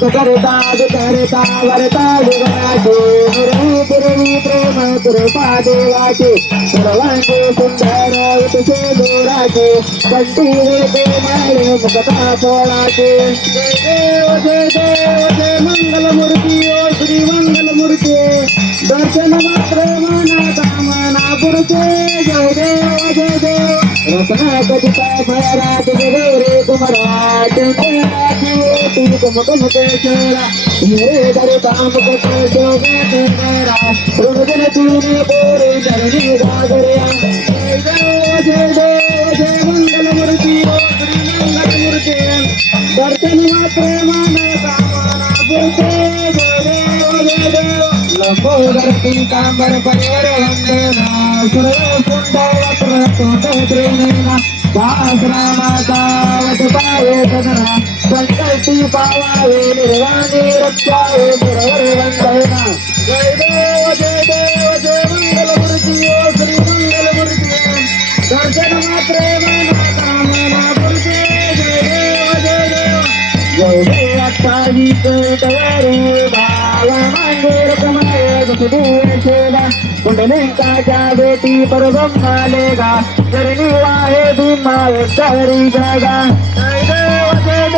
सुख करता करता वरता जीवनाचे पूर्वी प्रेम कृपा देवाचे सर्वांचे सुंदर तुझे दोराचे कंठी वेते माळे मुखता फळाचे जय देव जय मंगलमूर्ती ओ श्री मंगलमूर्ती दर्शन मात्र मना कामना पुरते जय देव रत्ना कथिता भैरात रे कुमराट तुम केशरा मेरे दर काम को जोगे तेरा रुदन तूने बोरे धरनी गागरिया जय देव जय मंगल मूर्ति ओ श्री मंगल मूर्ति दर्शन मात्र मन कामना पुरते जय देव लंबोदर पीतांबर परिवर वंदना सुर कुंडल वक्र त्रिनेना दासरामातावत पावे सदना संकल्पी पावावे निर्वाणी रक्षावे गुरवर वंदना जय देव जय मंगल मूर्ति ओ श्री मंगल मूर्ति दर्शन मात्रे मना कामना पुरते जय देव अट्टाजी तवरी भावा मंदिर कमाए दुसुदेशेला कुंडलिकाच्या बेटी परब्रह्मालेगा चरणी वाहे भीमावे सारी जागा जय देव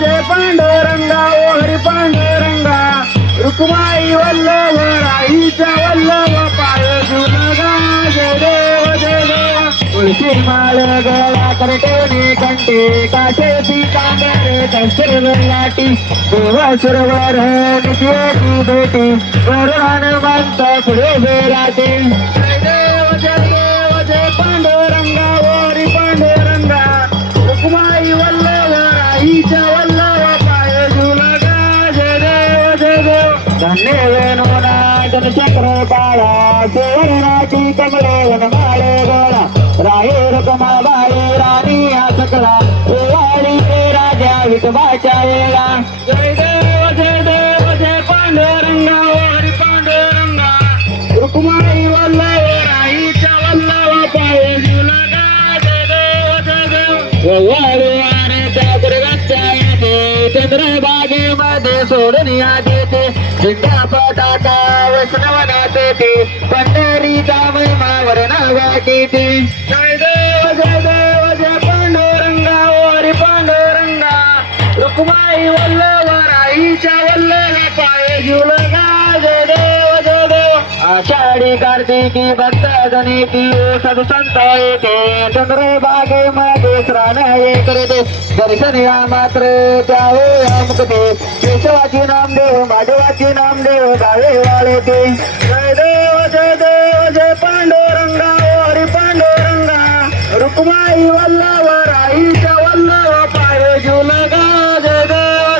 जय पांडुरंगा ओ हरी पांडुरंगा रुक्माई वल्लभ राईच्या वल्लभ पाय जुनगा जय देव तुळशी माळ गळा करटेने कंटे काशे पीतांबरे दशर लाटी देवा सुरवर नित्याची भेटी वरण मंत पुढे बेराटे जय देव जय पांडुरंगा ओरी पांडुरंगा रुक्माई वल्लभ राईच्या वल्लभ पाय जुलगा जय देव धन्य वेणूना जनचक्र काळा सुवर्णाची कमळे वनमाळे गोळा राहे रकमा बाई राणी या सकळा ओवाळी ते राजा विठोबाच्या वेळा जय देव जय पांडुरंगा ओ हरी पांडुरंगा रुक्माई वल्लभ राईच्या वल्लभ पाय जुलगा जय देव ओवाळी वारे त्या दुर्गाच्या येते चंद्रभागेमध्ये सोडून या देते झेंडा पताका वैष्णवनात ते पंढरीचा महिमावर नावाची ती जय देव जय पांडुरंगा ओ हरी पांडुरंगा रुक्माई वल्लभ राईच्या वल्लभ पाय जुलगा जय देव आषाढी कार्तिकी भक्त जनिती साधू संत येते चंद्रभागेमध्ये स्नान हे करते दर्शन या मात्र त्यावे मुक्ते केशवाची नामदेव माधवाची नामदेव गावे वाळेते जय देव जय पांडुरंगा ओ हरी पांडुरंगा रुक्माई वल्लभ राईच्या वल्लभ पाय जुलगा जय देव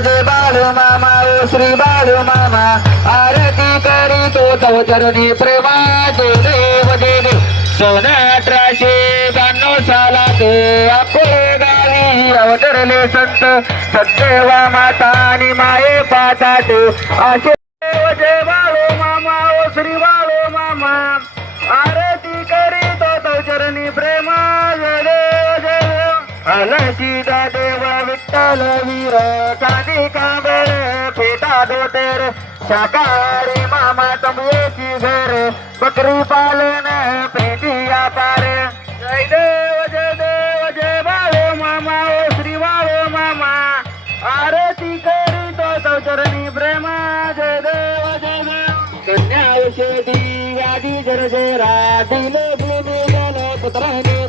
जय बाळू मामा ओ श्री बाळू मामा आरती करी तो तव चरणी प्रेमा जय देव 1892 सालात अकोले गावी अवतरले संत सत्यवा माता आणि माये पातात असे जय बाळू मामा ओ श्री बाळू मामा आरती करी तो चरणी प्रेमा जय देव अलसी देव विठ्ठल वीर चांदी कांबळ फेटा धोतर शाकाहारी मामा तंबूची घर बकरी पालन पेटिया पार जय देव जय बाळू मामा ओ श्री बाळू मामा आरती करी तो चरणी प्रेमा जय देव कन्या औषधी व्याधी जरजेरा दिले भूमी गल पुत्र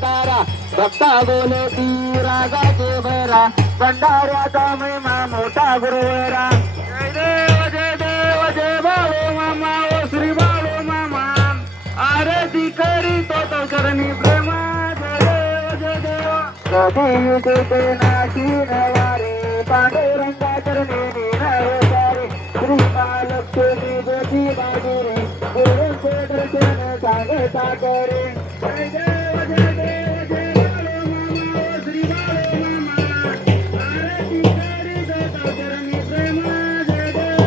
दारा भक्ता बोलती रागाचे भरा भंडाऱ्याचा महिमा मोठा गुरुवरा जय देव जय बाळू मामा ओ श्री बाळू मामा आरती करी तो चरणी प्रेमा जय देव कधी नाशी नवारे पांडुरंगा चरणी नवसारे श्री महालक्ष्मी गोची बाजुरे गुरुचे दर्शन सांगता करे जय देव जय बाळू मामा ओ श्री बाळू मामा आरती करी तो चरणी प्रेमा जय देव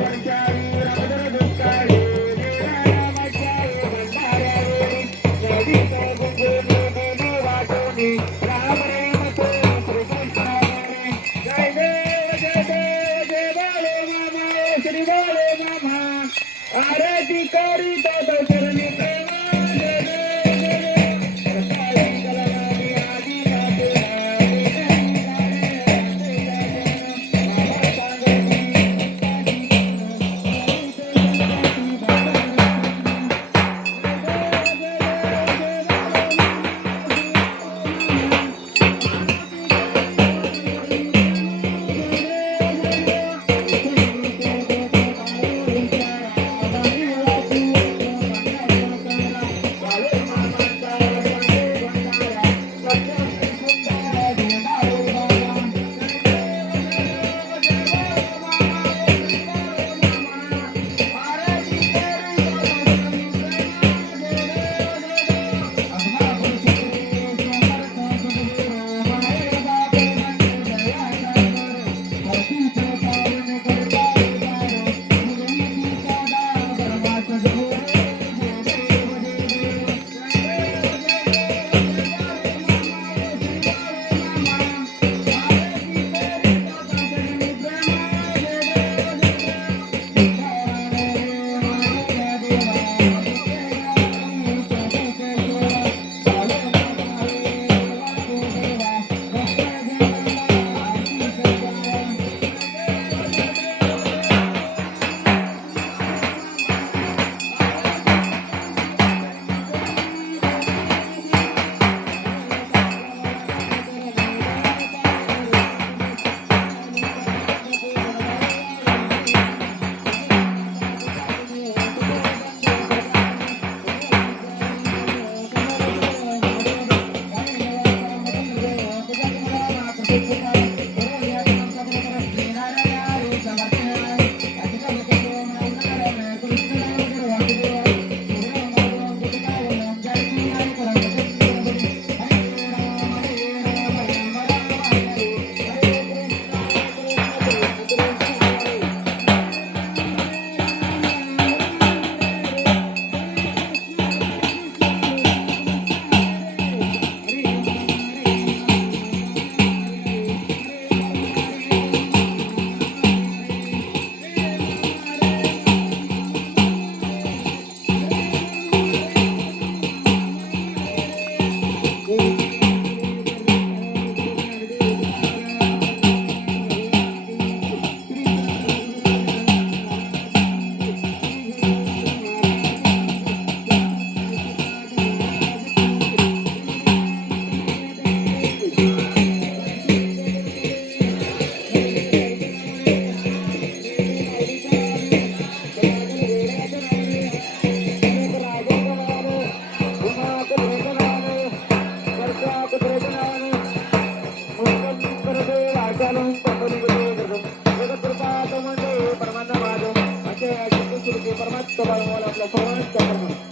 वंशारी रामदर दुःखारी देवाला मज्जाई भंडाऱ्यावेळी नदी तो गुंगुनी देवी वाटोनी राम प्रेम तो आरती करीतो तो चरणी प्रेमाने परमात्मा आपल्या सर्वांच्या